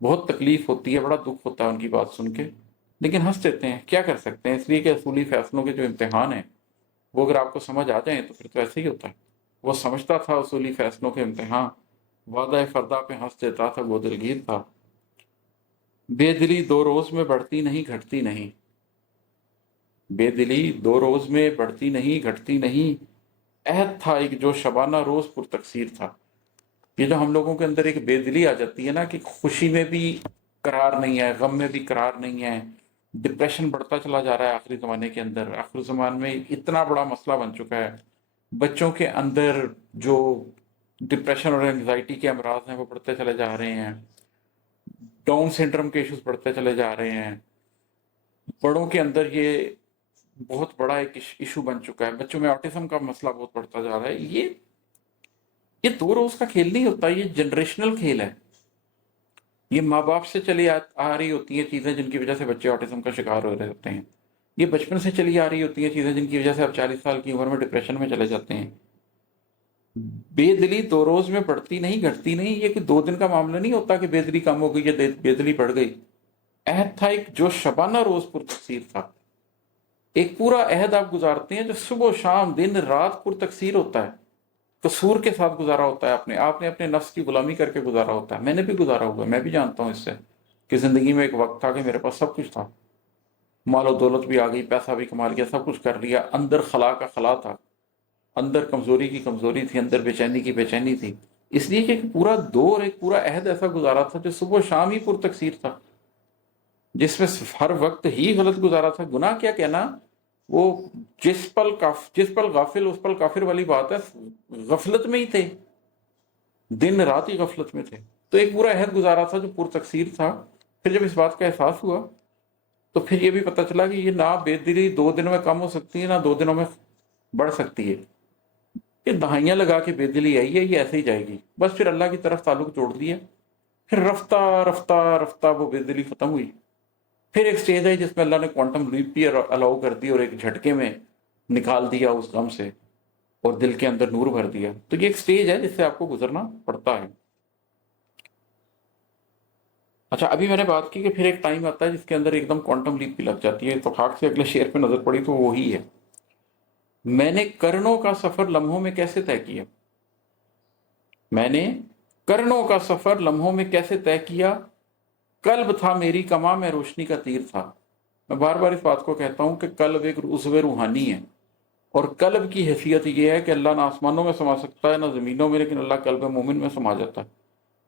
بہت تکلیف ہوتی ہے، بڑا دکھ ہوتا ہے ان کی بات سن کے، لیکن ہنس دیتے ہیں، کیا کر سکتے ہیں، اس لیے کہ اصولی فیصلوں کے جو امتحان ہیں وہ اگر آپ کو سمجھ آ جائیں تو پھر تو ایسے ہی ہوتا ہے۔ وہ سمجھتا تھا اصولی فیصلوں کے امتحان، وعدہ فردا پہ ہنس دیتا تھا، وہ دلگیر تھا۔ بے دلی دو روز میں بڑھتی نہیں گھٹتی نہیں، بے دلی دو روز میں بڑھتی نہیں گھٹتی نہیں، عہد تھا ایک جو شبانہ روز پر تقصیر تھا۔ یہ جو ہم لوگوں کے اندر ایک بے دلی آ جاتی ہے نا، کہ خوشی میں بھی قرار نہیں ہے، غم میں بھی قرار نہیں ہے، ڈپریشن بڑھتا چلا جا رہا ہے آخری زمانے کے اندر، آخری زمان میں اتنا بڑا مسئلہ بن چکا ہے، بچوں کے اندر جو ڈپریشن اور انگزائٹی کے امراض ہیں وہ بڑھتے چلے جا رہے ہیں، ڈاؤن سنڈروم کے ایشوز بڑھتے چلے جا رہے ہیں، بڑوں کے اندر یہ بہت بڑا ایک ایشو بن چکا ہے، بچوں میں آٹزم کا مسئلہ بہت بڑھتا جا رہا ہے۔ یہ دو روز کا کھیل نہیں ہوتا، یہ جنریشنل کھیل ہے۔ یہ ماں باپ سے چلی آ رہی ہوتی ہیں چیزیں جن کی وجہ سے بچے آٹزم کا شکار ہو رہے ہوتے ہیں، یہ بچپن سے چلی آ رہی ہوتی ہیں چیزیں جن کی وجہ سے اب 40 سال کی عمر میں ڈپریشن میں چلے جاتے ہیں۔ بے دلی دو روز میں بڑھتی نہیں گھٹتی نہیں، یہ کہ 2 دن کا معاملہ نہیں ہوتا کہ بے دلی کم ہو گئی یا بے دلی بڑھ گئی۔ عہد تھا ایک جو شبانہ روز پر تقصیر تھا، ایک پورا عہد آپ گزارتے ہیں جو صبح و شام دن رات پر تقصیر ہوتا ہے، قصور کے ساتھ گزارا ہوتا ہے، آپ نے اپنے نفس کی غلامی کر کے گزارا ہوتا ہے، میں نے بھی گزارا ہوا ہے، میں بھی جانتا ہوں اس سے کہ زندگی میں ایک وقت تھا کہ میرے پاس سب کچھ تھا، مال و دولت بھی آ گئی، پیسہ بھی کما لیا، سب کچھ کر لیا، اندر خلا کا خلا تھا، اندر کمزوری کی کمزوری تھی، اندر بے چینی کی بے چینی تھی، اس لیے کہ ایک پورا دور، ایک پورا عہد ایسا گزارا تھا جو صبح و شام ہی پر تقصیر تھا، جس میں ہر وقت ہی غلط گزارا تھا۔ گناہ کیا کہنا، وہ جس پل غافل اس پل کافر والی بات ہے، غفلت میں ہی تھے، دن رات ہی غفلت میں تھے، تو ایک پورا عہد گزارا تھا جو پر تقصیر تھا۔ پھر جب اس بات کا احساس ہوا تو پھر یہ بھی پتہ چلا کہ یہ نہ بے دلی 2 دنوں میں کم ہو سکتی ہے، نہ 2 دنوں میں بڑھ سکتی ہے، یہ دہائیاں لگا کے بے دلی آئی ہے، یہ ایسے ہی جائے گی، بس پھر اللہ کی طرف تعلق جوڑ دیا، پھر رفتہ رفتہ رفتہ وہ بے دلی ختم ہوئی۔ پھر ایک سٹیج ہے جس میں اللہ نے کوانٹم لیپ بھی الاؤ کر دی اور ایک جھٹکے میں نکال دیا اس غم سے اور دل کے اندر نور بھر دیا، تو یہ ایک سٹیج ہے جس سے آپ کو گزرنا پڑتا ہے۔ اچھا، ابھی میں نے بات کی کہ پھر ایک ٹائم آتا ہے جس کے اندر ایک دم کوانٹم لیپ بھی لگ جاتی ہے، تو خاک سے اگلے شعر پہ نظر پڑی تو وہی ہے، میں نے کرنوں کا سفر لمحوں میں کیسے طے کیا، میں نے کرنوں کا سفر لمحوں میں کیسے طے کیا، قلب تھا میری کماں میں روشنی کا تیر تھا۔ میں بار بار اس بات کو کہتا ہوں کہ قلب ایک عضو روحانی ہے، اور قلب کی حیثیت یہ ہے کہ اللہ نہ آسمانوں میں سما سکتا ہے نہ زمینوں میں، لیکن اللہ قلب مومن میں سما جاتا ہے۔